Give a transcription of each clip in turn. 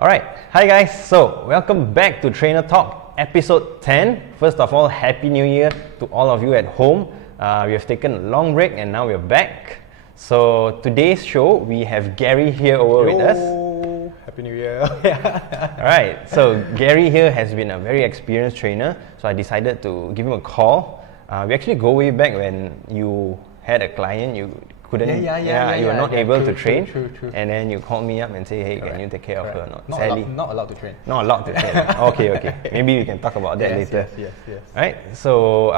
Alright, hi guys, so welcome back to Trainer Talk episode 10. First of all, Happy New Year to all of you at home. We have taken a long break and now we're back. So today's show, we have Gary here over with us. Happy New Year. Alright, so Gary here has been a very experienced trainer, so I decided to give him a call. We actually go way back when you had a client, you couldn't, you were not able to train, true. and then you called me up and say, hey, can you take care of her or not? Sadly, Not allowed to train. not allowed to train. Okay. Maybe we can talk about that later. Yes. Right. So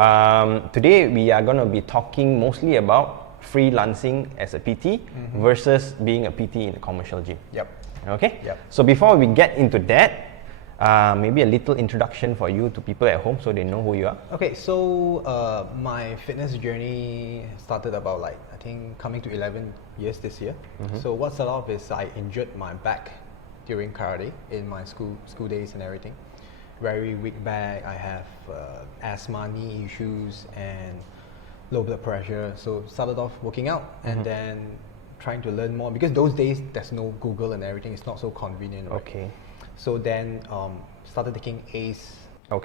today we are going to be talking mostly about freelancing as a PT versus being a PT in a commercial gym. Yep. Okay. Yep. So before we get into that, maybe a little introduction for you to people at home so they know who you are. Okay, so my fitness journey started about I think coming to 11 years this year. So what started off is I injured my back during karate in my school days and everything. Very weak back. I have asthma, knee issues, and low blood pressure. So started off working out and then trying to learn more because those days there's no Google and everything. It's not so convenient. Right? Okay. So then started taking ACE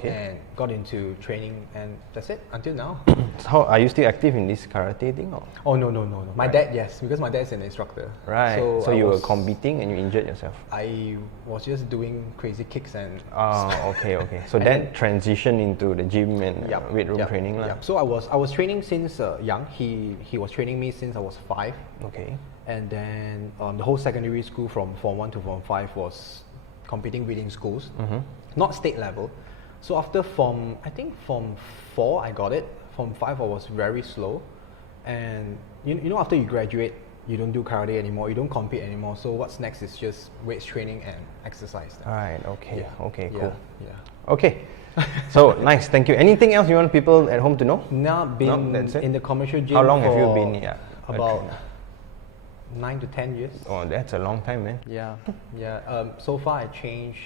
and got into training, and that's it until now. So how, are you still active in this karate thing? Or? Oh no. My dad, yes, because my dad's an instructor. Right. So you were competing and you injured yourself? I was just doing crazy kicks and... okay. So then transition into the gym and weight room training? Yeah. So I was training since young. He was training me since I was 5. Okay. And then the whole secondary school from Form 1 to Form 5 was competing within schools, not state level. So after Form 4 I got it. Form 5 I was very slow, and you know after you graduate you don't do karate anymore, you don't compete anymore, so what's next is just weights training and exercise. Alright, okay, cool. Yeah. Okay, so nice, thank you. Anything else you want people at home to know? Now been in the commercial gym. How long have you been? About 9 to 10 years. Oh, that's a long time, man. Yeah. So far I changed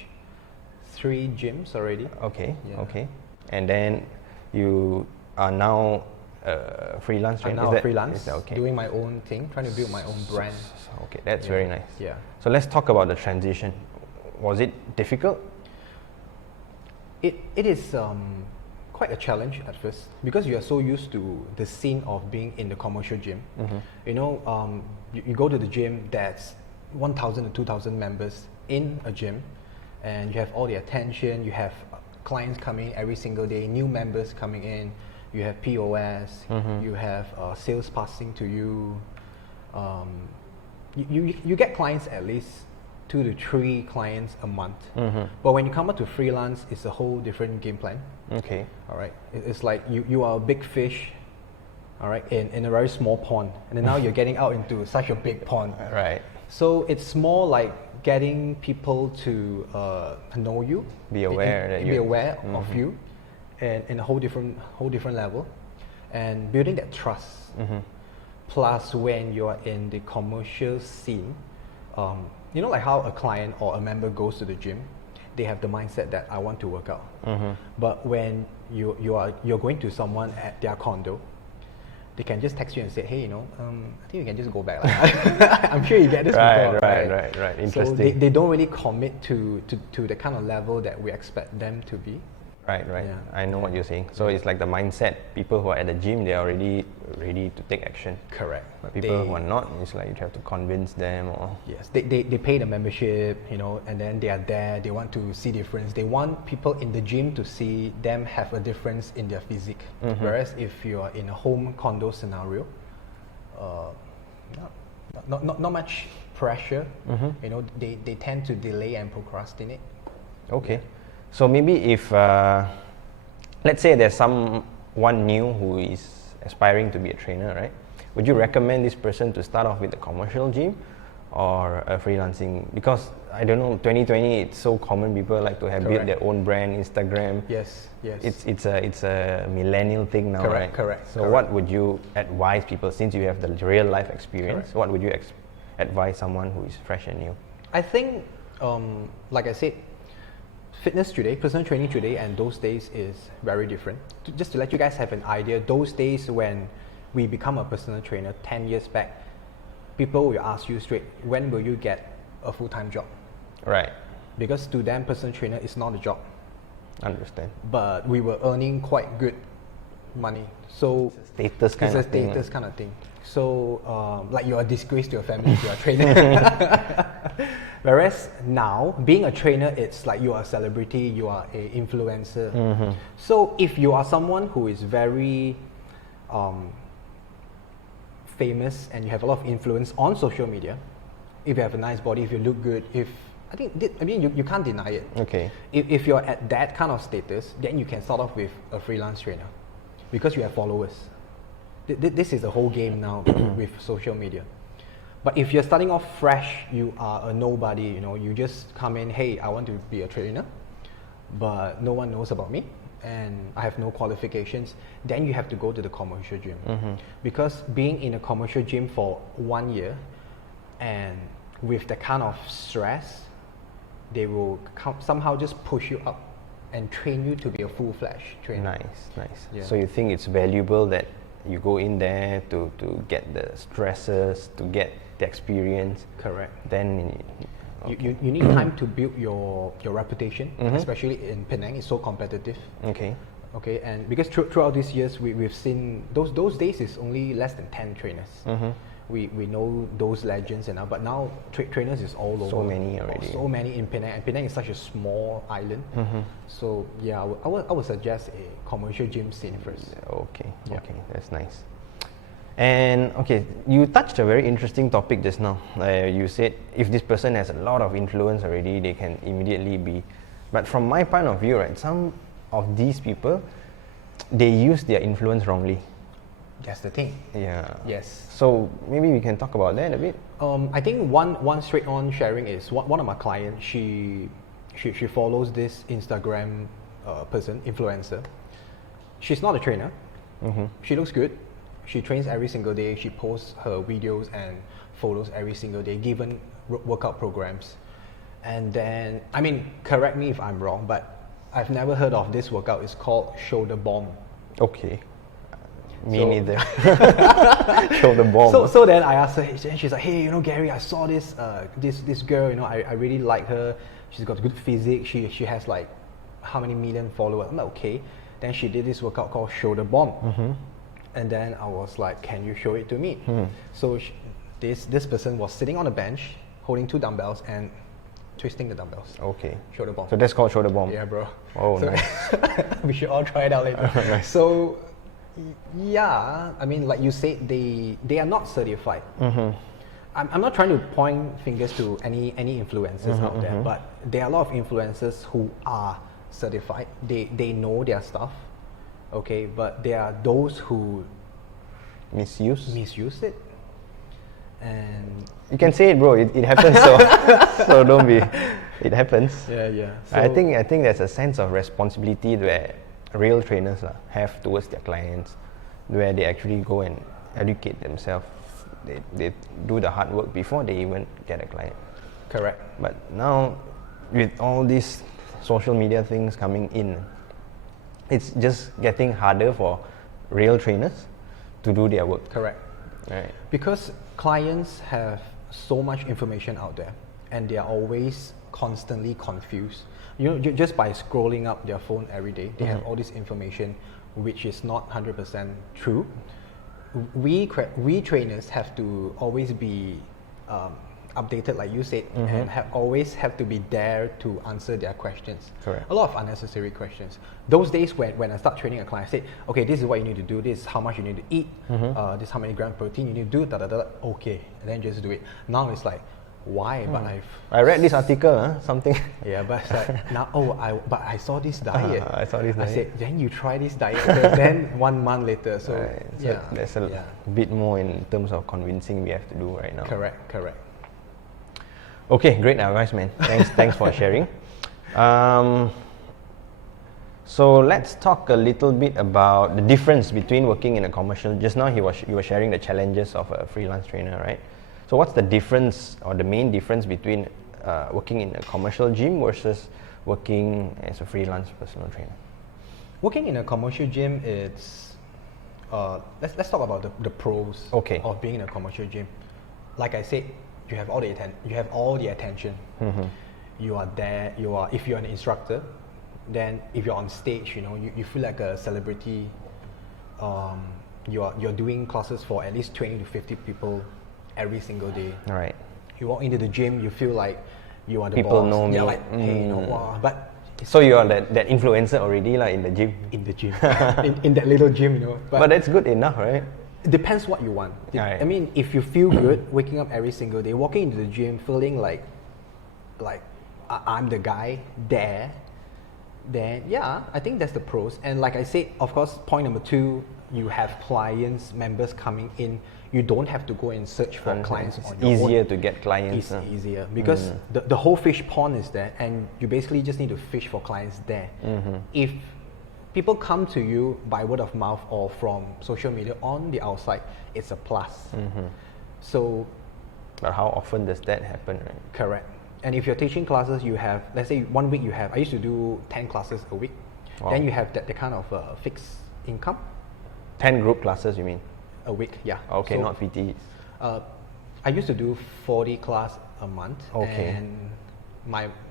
3 gyms already. Okay. And then you are now freelance trainer? I'm now freelance, is that okay? doing my own thing, trying to build my own brand. Okay, that's very nice. Yeah. So let's talk about the transition. Was it difficult? It is quite a challenge at first because you are so used to the scene of being in the commercial gym. You know, you go to the gym, that's 1,000 to 2,000 members in a gym, and you have all the attention, you have clients coming every single day, new members coming in, you have POS, you have sales passing to you. You get clients at least 2 to 3 clients a month. But when you come up to freelance, it's a whole different game plan. Okay. All right. It's like you are a big fish, all right, in a very small pond, and then now you're getting out into such a big pond. Right. So it's more like getting people to know you, be aware of you, and in a whole different level, and building that trust. Plus, when you are in the commercial scene, you know, like how a client or a member goes to the gym, they have the mindset that I want to work out. But when you're going to someone at their condo, they can just text you and say, hey, you know, I think you can just go back. I'm sure you get this before. Right. Interesting. So they don't really commit to the kind of level that we expect them to be. Right. Yeah. I know what you're saying. So it's like the mindset. People who are at the gym, they're already ready to take action. Correct. But people who are not, it's like you have to convince them or... Yes, they pay the membership, you know, and then they are there, they want to see difference. They want people in the gym to see them have a difference in their physique. Whereas if you are in a home condo scenario, not much pressure, you know, they tend to delay and procrastinate. Okay. So maybe if, let's say there's someone new who is aspiring to be a trainer, right? Would you recommend this person to start off with a commercial gym or a freelancing? Because I don't know, 2020, it's so common, people like to have built their own brand, Instagram. Yes. It's a millennial thing now, right? Correct. So what would you advise people, since you have the real life experience, what would you advise someone who is fresh and new? I think, like I said, fitness today, personal training today, and those days is very different. Just to let you guys have an idea, those days when we become a personal trainer 10 years back, people will ask you straight, when will you get a full-time job? Right. because to them, personal trainer is not a job. Understand. But we were earning quite good money. So Status kind it's of a thing. status kind of thing. So like you're a disgrace to your family if you're a trainer. Whereas now, being a trainer, it's like you are a celebrity, you are a influencer. So if you are someone who is very famous and you have a lot of influence on social media, if you have a nice body, if you look good, you can't deny it. Okay. If you're at that kind of status, then you can start off with a freelance trainer because you have followers. This is the whole game now with social media. But if you're starting off fresh, you are a nobody, you just come in, hey, I want to be a trainer, but no one knows about me and I have no qualifications, then you have to go to the commercial gym. Because being in a commercial gym for 1 year and with the kind of stress, they will somehow just push you up and train you to be a full-fledged trainer. Nice. Yeah. So you think it's valuable that you go in there to get the stresses, to get the experience. Correct. Then You need time to build your reputation, especially in Penang. It's so competitive. Okay. Okay, and because throughout these years, we've seen those days is only less than 10 trainers. We know those legends and all, but now trainers is all over. So many already. So many in Penang, and Penang is such a small island. So yeah, I would suggest a commercial gym scene first. Okay, Yeah. okay, that's nice. And okay, you touched a very interesting topic just now. You said if this person has a lot of influence already, they can immediately be. But from my point of view, right, some of these people, they use their influence wrongly. That's the thing. Yeah. Yes. So maybe we can talk about that a bit. I think one straight on sharing is one of my clients. She follows this Instagram person, influencer. She's not a trainer. She looks good. She trains every single day. She posts her videos and photos every single day, given workout programs. And then, I mean, correct me if I'm wrong, but I've never heard of this workout. It's called shoulder bomb. Okay. Me So- neither. Show the bomb. So then I asked her, and she's like, hey, Gary, I saw this this girl, I really like her. She's got good physique. She has like how many million followers. I'm like, okay. Then she did this workout called shoulder bomb. And then I was like, can you show it to me? So this person was sitting on a bench, holding 2 dumbbells and twisting the dumbbells. Okay. Shoulder bomb. So that's called shoulder bomb. Yeah, bro. Oh, So- nice. We should all try it out later. Nice. So, yeah, I mean, like you said, they are not certified. I'm not trying to point fingers to any influencers out there, but there are a lot of influencers who are certified. They know their stuff, okay, but there are those who Misuse. misuse it. And You can say it, bro. It happens. So don't be. It happens. yeah. I think there's a sense of responsibility where real trainers have towards their clients, where they actually go and educate themselves. They do the hard work before they even get a client. correct. But now, with all these social media things coming in, it's just getting harder for real trainers to do their work. Correct. Right. Because clients have so much information out there and they are always constantly confused. Just by scrolling up their phone every day, they have all this information which is not 100% true. We trainers have to always be updated, like you said, and always have to be there to answer their questions. Correct. A lot of unnecessary questions. Those days when I start training a client, I say, okay, this is what you need to do, this is how much you need to eat, this is how many grams protein you need to do, okay, and then just do it. Now it's like, why? But I read this article, something. yeah, but it's like now, but I saw this diet. I saw this I diet. said, then you try this diet. Okay, then 1 month later, so, Right. So yeah, there's a bit more in terms of convincing we have to do right now. correct. Okay, great advice, man. Thanks for sharing. So let's talk a little bit about the difference between working in a commercial. Just now you were sharing the challenges of a freelance trainer, right? So what's the difference or the main difference between working in a commercial gym versus working as a freelance personal trainer? Working in a commercial gym, it's let's talk about the pros Okay. of being in a commercial gym. Like I said, you have all the attention. you are there, if you're an instructor, then if you're on stage, you feel like a celebrity. You're doing classes for at least 20 to 50 people every single day. Right. You walk into the gym, you feel like you are the People boss. know me. They're like, hey, wow. But so you are that influencer already, like in the gym. in the gym, in that little gym, But that's good enough, right? it depends what you want. Right. I mean, if you feel good waking up every single day, walking into the gym, feeling like I'm the guy there, then yeah, I think that's the pros. And like I said, of course, point number 2, you have clients, members coming in. You don't have to go and search for clients It's on your own. easier to get clients. It's easier because the whole fish pond is there, and you basically just need to fish for clients there. If people come to you by word of mouth or from social media on the outside, it's a plus. So, But how often does that happen, right? correct. And if you're teaching classes, you have, let's say 1 week I used to do 10 classes a week. Wow. Then you have that kind of fixed income 10 group classes, you mean? a week, yeah. Okay, So, not PTs. I used to do 40 class a month. Okay. And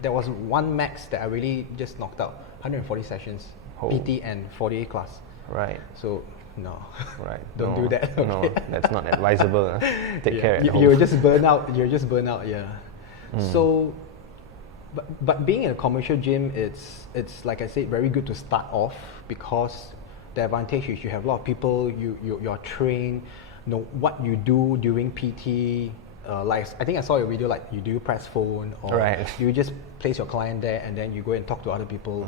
there was one max that I really just knocked out, 140 sessions, Oh. PT and 48 class. Right, So no, right. don't No, do that. No, Okay. that's not advisable. Huh? Take Yeah, care at home. you'll just burn out. You'll just burn out. Yeah. So, but being in a commercial gym, it's like I said, very good to start off because the advantage is you have a lot of people. You're trained. Know what you do during PT. Like I think I saw a video like you do press phone or Right. you just place your client there and then you go and talk to other people.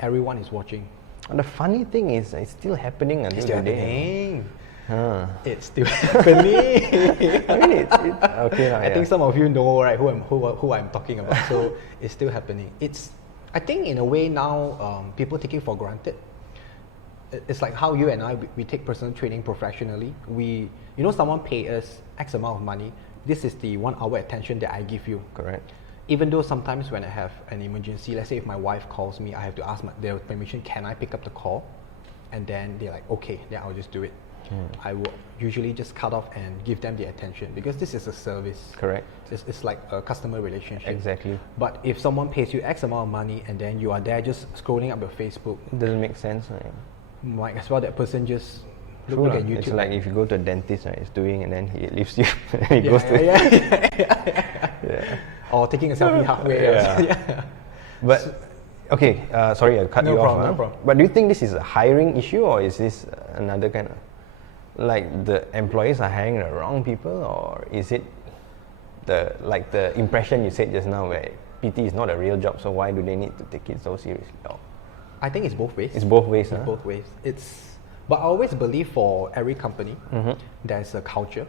Everyone is watching. And the funny thing is, it's still happening until It's still today. happening. Huh. It's still happening. I mean, it's okay. I think some of you know, right, who I'm talking about. So it's still happening. I think in a way now, people take it for granted. It's like how you and I we take personal training professionally. Someone pay us X amount of money. This is the 1 hour attention that I give you. Correct. Even though sometimes when I have an emergency, let's say if my wife calls me, I have to ask their permission. Can I pick up the call? And then they're like, okay, then I'll just do it. I will usually just cut off and give them the attention because this is a service. Correct. It's like a customer relationship. Exactly. But if someone pays you X amount of money and then you are there just scrolling up your Facebook, It doesn't make sense, right? might as well that person just True look lah. at YouTube. It's like if you go to a dentist, right? He's doing and then he leaves you. He yeah, goes to yeah. Or taking a selfie halfway. Yeah. But okay, sorry, I cut No you problem, off. no huh? problem. But do you think this is a hiring issue or is this another kind of like the employees are hiring the wrong people, or is it the impression you said just now where PT is not a real job, so why do they need to take it so seriously? Oh, I think it's both ways. it's both ways, It's huh? both ways. But I always believe for every company, there's a culture.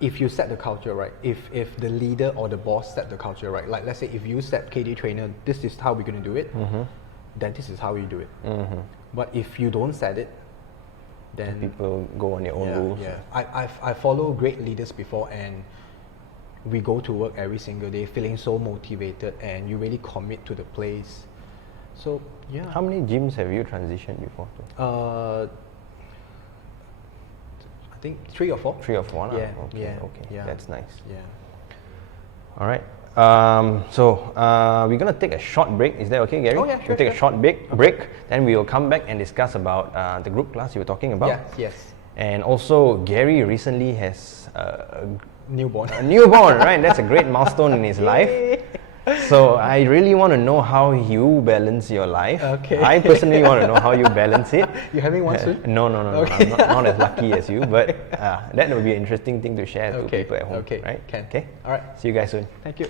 If you set the culture right, if the leader or the boss set the culture right, like let's say if you set KD trainer, this is how we're going to do it, then this is how you do it. But if you don't set it, then People go on their own rules. yeah. I follow great leaders before, and we go to work every single day feeling so motivated, and you really commit to the place. So yeah. How many gyms have you transitioned before to? I think 3 or 4. 3 or 4? Yeah, Okay, yeah, okay. yeah. That's nice. Yeah. All right. So we're gonna take a short break. Is that okay, Gary? Oh, yeah, sure, We'll take a sure. short break. Then we will come back and discuss about the group class you were talking about. Yes. And also, Gary recently has a Newborn. newborn, right? That's a great milestone in his life. So I really want to know how you balance your life. Okay. I personally want to know how you balance it. You having one soon? No. Okay. I'm not as lucky as you, but that would be an interesting thing to share to Okay, people at home. okay, Right? can. Okay. All right. See you guys soon. Thank you.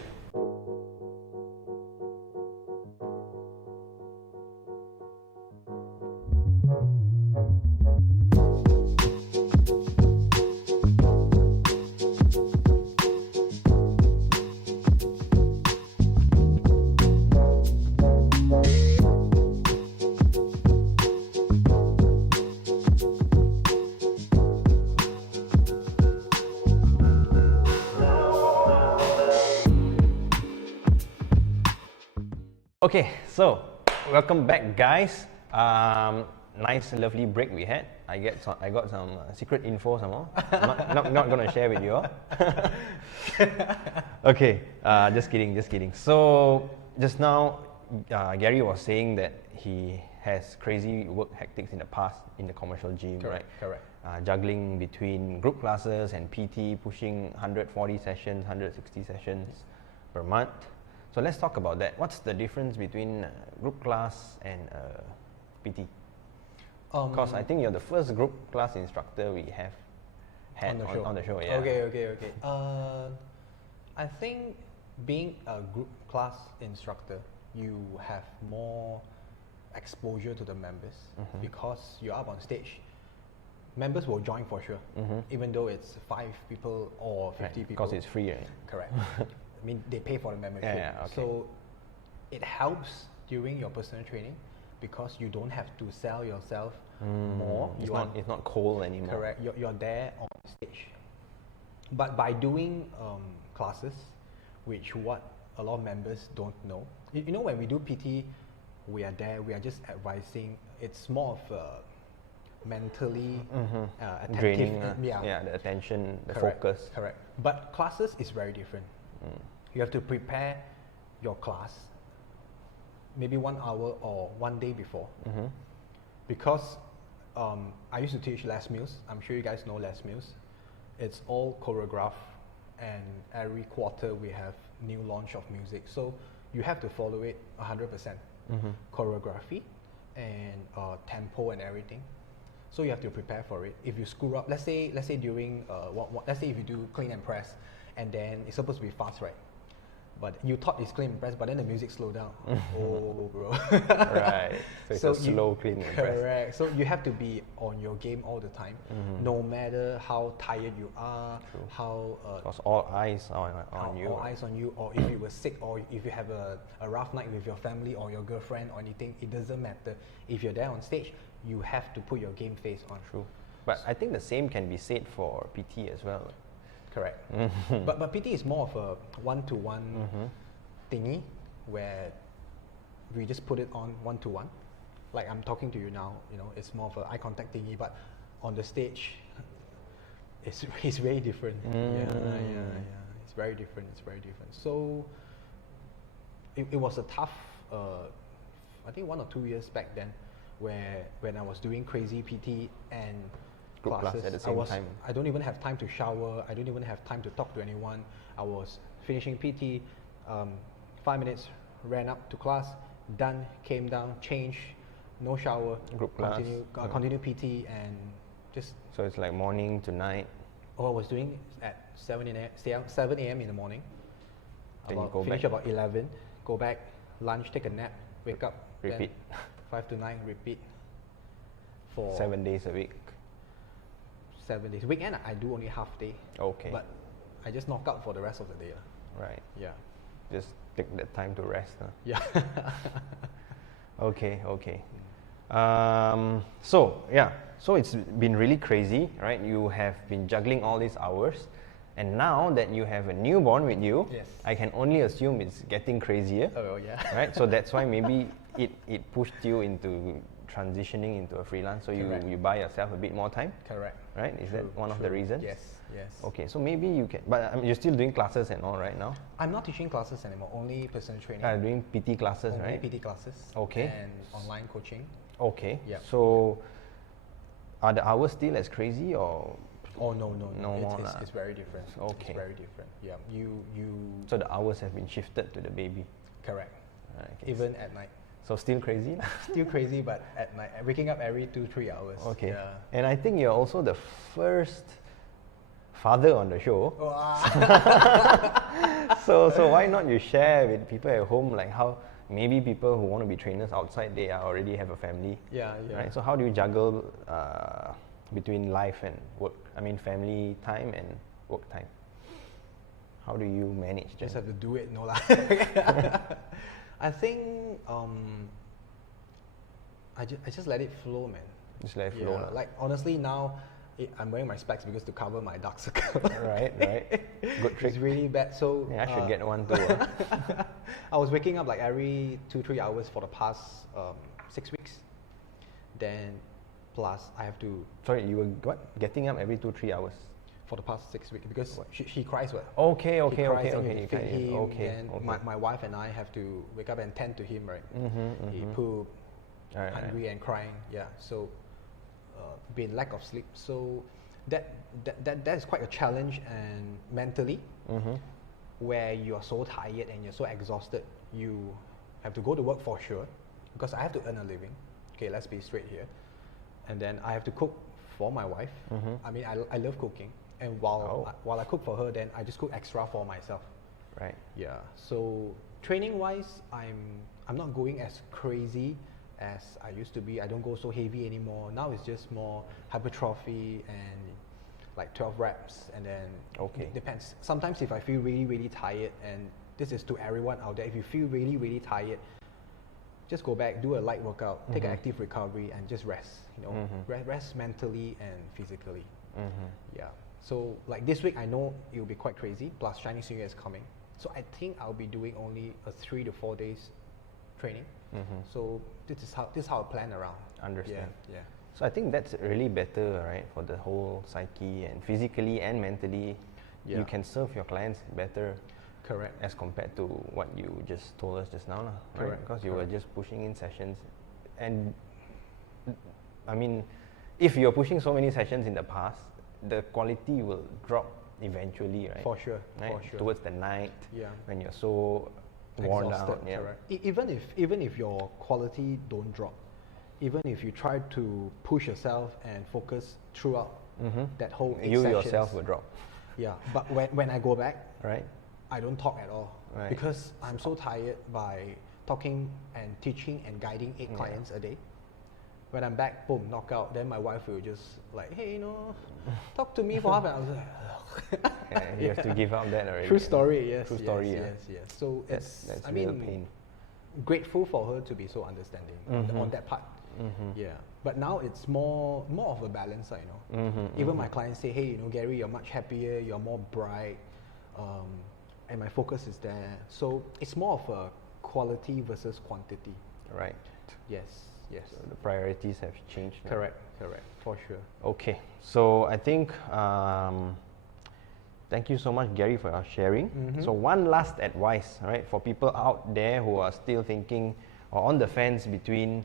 Okay, so welcome back, guys. nice, lovely break we had. I got some secret info some more. not gonna share with you all. Okay, just kidding. So just now, Gary was saying that he has crazy work hectics in the past in the commercial gym, Correct, right? correct. Juggling between group classes and PT, pushing 140 sessions, 160 sessions per month. So let's talk about that. What's the difference between group class and PT? Because I think you're the first group class instructor we have had on the show. Yeah. Okay. I think being a group class instructor, you have more exposure to the members because you're up on stage. Members will join for sure, even though it's 5 people or 50 people. Because it's free, right? Correct. I mean, they pay for the membership. Yeah, okay. So it helps during your personal training because you don't have to sell yourself more. It's not cold anymore. Correct. You're there on stage. But by doing classes, which what a lot of members don't know, you know, when we do PT, we are there, we are just advising. It's more of a mentally attentive. Draining, the attention, the focus. Correct. But classes is very different. You have to prepare your class maybe 1 hour or 1 day before. Because I used to teach Les Mills. I'm sure you guys know Les Mills. It's all choreographed, and every quarter we have new launch of music. So you have to follow it 100%. Choreography and tempo and everything. So you have to prepare for it. If you screw up, let's say during let's say if you do clean and press, and then it's supposed to be fast, right? But you thought it's clean and press, but then the music slowed down. Oh, bro. Right. So it's a slow clean and press. Correct. So you have to be on your game all the time, no matter how tired you are, how because all eyes on you. All eyes on you, or if you were sick, or if you have a rough night with your family or your girlfriend or anything, it doesn't matter. If you're there on stage, you have to put your game face on. True. But I think the same can be said for PT as well. Correct. But PT is more of a one-to-one thingy where we just put it on one-to-one. Like I'm talking to you now, you know, it's more of an eye contact thingy, but on the stage, it's very different. Yeah. It's very different. So it was a tough, I think 1 or 2 years back then, when I was doing crazy PT and group classes, class at the same time. I don't even have time to shower. I don't even have time to talk to anyone. I was finishing PT, 5 minutes, ran up to class, done, came down, changed, no shower, group class, continue PT, and just. So it's like morning to night. All I was doing at 7 a.m. in the morning. Then you go finish back. about 11, go back, lunch, take a nap, wake up, repeat. Then 5 to 9, repeat. For 7 days a week. 7 days. Weekend I do only half day. Okay. But I just knock out for the rest of the day. Right. Yeah. Just take that time to rest. Yeah. Okay. So it's been really crazy, right? You have been juggling all these hours, and now that you have a newborn with you, yes, I can only assume it's getting crazier. Oh yeah. Right. So that's why maybe it pushed you into transitioning into a freelance, so you buy yourself a bit more time. Correct. Right? Is that one of the reasons? Yes. Okay, so maybe you can, but you're still doing classes and all right now? I'm not teaching classes anymore, only personal training. Doing PT classes, only right? PT classes. Okay. And online coaching. Okay. Yeah. So are the hours still as crazy or? Oh no. It's very different. Okay. It's very different. Yeah. You. So the hours have been shifted to the baby. Correct. Okay. Even at night. So still crazy? Still crazy, but at night, waking up every 2-3 hours. Okay. Yeah. And I think you're also the first father on the show. So why not you share with people at home, like how maybe people who want to be trainers outside, they already have a family. Yeah. Right. So how do you juggle between life and work? I mean, family time and work time. How do you manage? Just have to do it, no lah. I think I just let it flow, man. Just let it flow. Like honestly now, I'm wearing my specs because to cover my dark circle. Right. Good trick. It's really bad. So yeah, I should get one too. I was waking up like every 2-3 hours for the past 6 weeks. Then plus I have to, Sorry, you were what? Getting up every 2-3 hours. for the past 6 weeks, because she cries well. Okay, He okay, cries okay, and okay. you feed him, Okay, then okay. my wife and I have to wake up and tend to him, right? He poop, Alright, hungry and crying, yeah. So, been lack of sleep. So that is quite a challenge, and mentally, where you are so tired and you're so exhausted, you have to go to work for sure, because I have to earn a living. Okay, let's be straight here. And then I have to cook for my wife. I mean, I love cooking, and while I cook for her, then I just cook extra for myself. Right. Yeah. So training wise, I'm not going as crazy as I used to be. I don't go so heavy anymore. Now it's just more hypertrophy and like 12 reps, and then Okay. depends. Sometimes if I feel really tired, and this is to everyone out there, if you feel really tired, just go back, do a light workout, take an active recovery, and just rest. You know, rest mentally and physically. Yeah. So like this week, I know it will be quite crazy. Plus Chinese New Year is coming, so I think I'll be doing only a 3 to 4 days training. So this is how I plan around. Understand. Yeah. So I think that's really better, right, for the whole psyche, and physically and mentally, Yeah. you can serve your clients better Correct. as compared to what you just told us just now, right? Correct, Because you were just pushing in sessions, and I mean, if you're pushing so many sessions in the past, the quality will drop eventually, right? For sure. Right? For sure. Towards the night, Yeah. when you're so worn Exhausted, out. Yeah. correct. Even if your quality don't drop, even if you try to push yourself and focus throughout that whole 8 You sessions, yourself will drop, yeah. But when I go back, right? I don't talk at all, Right. because I'm so tired by talking and teaching and guiding 8 clients a day. When I'm back, boom, knockout. Then my wife will just like, hey, talk to me for half an hour. Yeah, you have to give up that already. True story, yes. True story, yeah. Yes. So That's I real mean, pain. grateful for her to be so understanding on that part. Yeah. But now it's more of a balance, Even my clients say, hey, Gary, you're much happier, you're more bright, and my focus is there. So it's more of a quality versus quantity. Right. Yes. So the priorities have changed now. Correct, for sure. Okay, so I think thank you so much, Gary, for your sharing. So one last advice, right, for people out there who are still thinking or on the fence between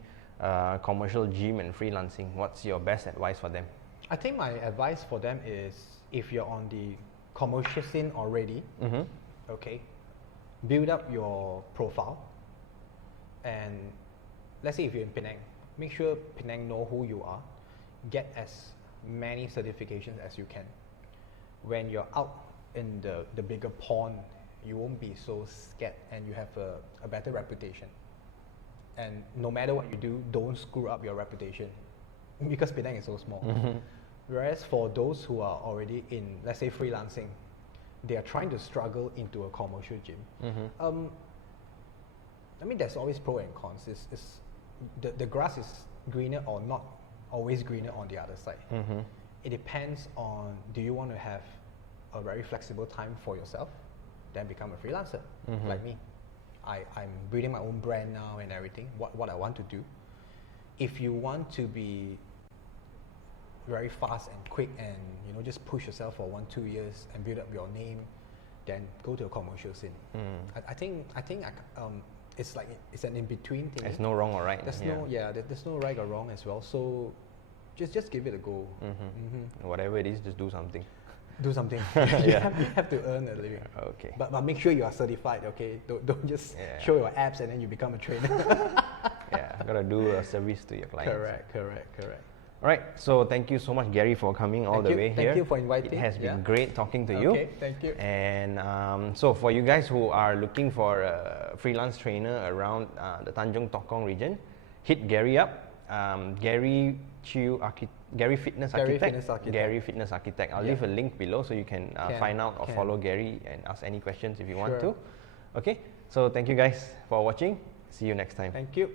commercial gym and freelancing. What's your best advice for them? I think my advice for them is, if you're on the commercial scene already, okay, build up your profile, and let's say if you're in Penang, make sure Penang know who you are. Get as many certifications as you can. When you're out in the bigger pond, you won't be so scared, and you have a better reputation. And no matter what you do, don't screw up your reputation, because Penang is so small. Whereas for those who are already in, let's say, freelancing, they are trying to struggle into a commercial gym. I mean, there's always pro and cons. The grass is greener or not always greener on the other side. It depends on, do you want to have a very flexible time for yourself, then become a freelancer, like me. I'm building my own brand now and everything, what I want to do. If you want to be very fast and quick and just push yourself for 1-2 years and build up your name, then go to a commercial scene. I think it's like it's an in-between thing. There's no wrong or right. There's no right or wrong as well. So just give it a go. Whatever it is, just do something. Do something. You have to earn a living. Okay. But make sure you are certified. Okay. Don't just show your abs and then you become a trainer. Gotta do a service to your clients. Correct. All right. So thank you so much, Gary, for coming all the way here. Thank you for inviting. It has been great talking to you. Okay. Thank you. And so for you guys who are looking for a freelance trainer around the Tanjung Tokong region, hit Gary up. Gary Fitness Architect. Gary Fitness Architect. I'll leave a link below so you can find out or follow Gary and ask any questions if you want to. Okay. So thank you guys for watching. See you next time. Thank you.